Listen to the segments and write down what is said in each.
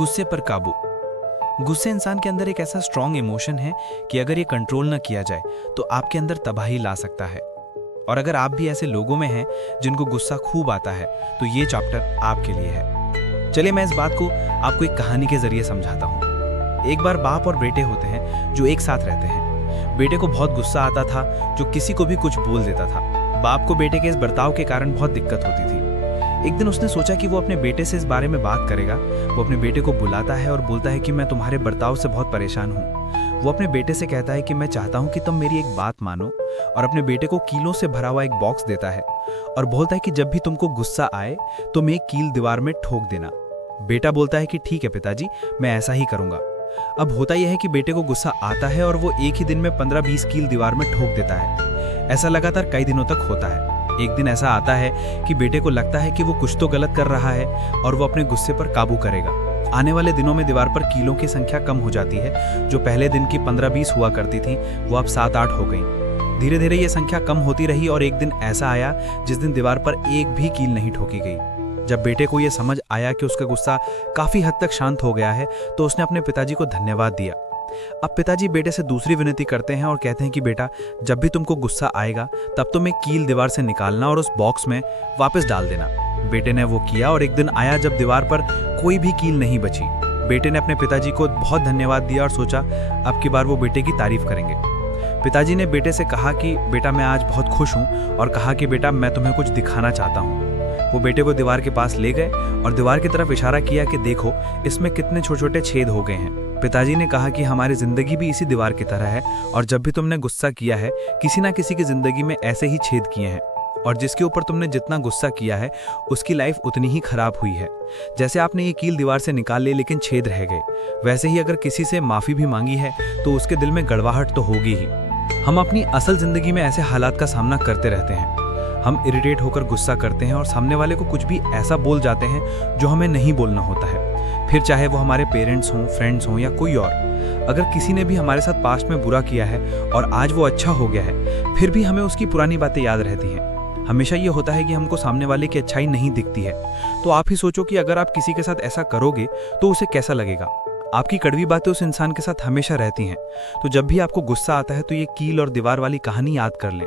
गुस्से पर काबू। गुस्से इंसान के अंदर एक ऐसा स्ट्रॉन्ग इमोशन है कि अगर ये कंट्रोल न किया जाए तो आपके अंदर तबाही ला सकता है। और अगर आप भी ऐसे लोगों में हैं जिनको गुस्सा खूब आता है तो ये चैप्टर आपके लिए है। चलिए मैं इस बात को आपको एक कहानी के जरिए समझाता हूँ। एक बार बाप और बेटे होते हैं जो एक साथ रहते हैं। बेटे को बहुत गुस्सा आता था जो किसी को भी कुछ बोल देता था। बाप को बेटे के इस बर्ताव के कारण बहुत दिक्कत होती थी। एक दिन उसने सोचा कि वो अपने बेटे से इस बारे में बात करेगा। वो अपने बेटे को बुलाता है और बोलता है कि मैं तुम्हारे बर्ताव से बहुत परेशान हूँ। वो अपने बेटे से कहता है कि मैं चाहता हूँ कि तुम मेरी एक बात मानो, और अपने बेटे को कीलों से भरा हुआ एक बॉक्स देता है और बोलता है कि जब भी तुमको गुस्सा आए तो मैं एक कील दीवार में ठोक देना। बेटा बोलता है कि ठीक है पिताजी, मैं ऐसा ही करूँगा। अब होता यह है कि बेटे को गुस्सा आता है और वो एक ही दिन में 15-20 कील दीवार में ठोक देता है। ऐसा लगातार कई दिनों तक होता है। एक दिन ऐसा आता है कि बेटे को लगता है कि वो कुछ तो गलत कर रहा है और वो अपने गुस्से पर काबू करेगा। आने वाले दिनों में दीवार पर कीलों की संख्या कम हो जाती है। जो पहले दिन की 15-20 हुआ करती थी वो अब 7-8 हो गई। धीरे धीरे ये संख्या कम होती रही और एक दिन ऐसा आया जिस दिन दीवार पर एक भी कील नहीं ठोकी गई। जब बेटे को ये समझ आया कि उसका गुस्सा काफी हद तक शांत हो गया है तो उसने अपने पिताजी को धन्यवाद दिया। अब पिताजी बेटे से दूसरी विनती करते हैं और कहते हैं कि बेटा, जब भी तुमको गुस्सा आएगा तब तुम एक कील दीवार से निकालना और उस बॉक्स में वापस डाल देना। बेटे ने वो किया और एक दिन आया जब दीवार पर कोई भी कील नहीं बची। बेटे ने अपने पिताजी को बहुत धन्यवाद दिया और सोचा अब की बार वो बेटे की तारीफ करेंगे। पिताजी ने बेटे से कहा कि बेटा, मैं आज बहुत खुश हूँ, और कहा कि बेटा, मैं तुम्हें कुछ दिखाना चाहता हूँ। वो बेटे को दीवार के पास ले गए और दीवार की तरफ इशारा किया कि देखो, इसमें कितने छोटे छोटे छेद हो गए हैं। पिताजी ने कहा कि हमारी जिंदगी भी इसी दीवार की तरह है, और जब भी तुमने गुस्सा किया है किसी ना किसी की जिंदगी में ऐसे ही छेद किए हैं, और जिसके ऊपर तुमने जितना गुस्सा किया है उसकी लाइफ उतनी ही खराब हुई है। जैसे आपने ये कील दीवार से निकाल ली लेकिन छेद रह गए, वैसे ही अगर किसी से माफी भी मांगी है तो उसके दिल में गड़वाहट तो होगी ही। हम अपनी असल जिंदगी में ऐसे हालात का सामना करते रहते हैं। हम इरिटेट होकर गुस्सा करते हैं और सामने वाले को कुछ भी ऐसा बोल जाते हैं जो हमें नहीं बोलना होता है, फिर चाहे वो हमारे पेरेंट्स हों, फ्रेंड्स हों या कोई और। अगर किसी ने भी हमारे साथ पास्ट में बुरा किया है और आज वो अच्छा हो गया है, फिर भी हमें उसकी पुरानी बातें याद रहती हैं। हमेशा ये होता है कि हमको सामने वाले की अच्छाई नहीं दिखती है। तो आप ही सोचो कि अगर आप किसी के साथ ऐसा करोगे तो उसे कैसा लगेगा। आपकी कड़वी बातें उस इंसान के साथ हमेशा रहती हैं। तो जब भी आपको गुस्सा आता है तो ये कील और दीवार वाली कहानी याद कर लें।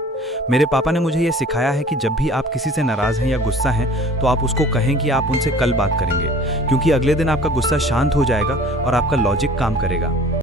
मेरे पापा ने मुझे ये सिखाया है कि जब भी आप किसी से नाराज हैं या गुस्सा हैं तो आप उसको कहें कि आप उनसे कल बात करेंगे, क्योंकि अगले दिन आपका गुस्सा शांत हो जाएगा और आपका लॉजिक काम करेगा।